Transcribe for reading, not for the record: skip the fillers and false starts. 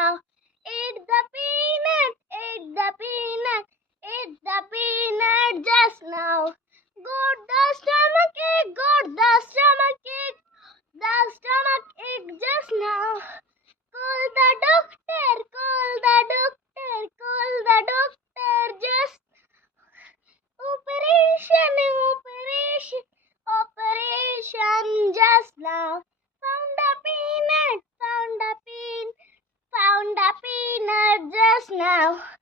now. Eat the peanut, eat the peanut, eat the peanut just now. Good the stomach ache, good the stomach ache, the stomach ache just now. Call the doctor, call the doctor, call the doctor just. Operation, operation, operation just now. Found a peanut, found a peanut, found a peanut just now.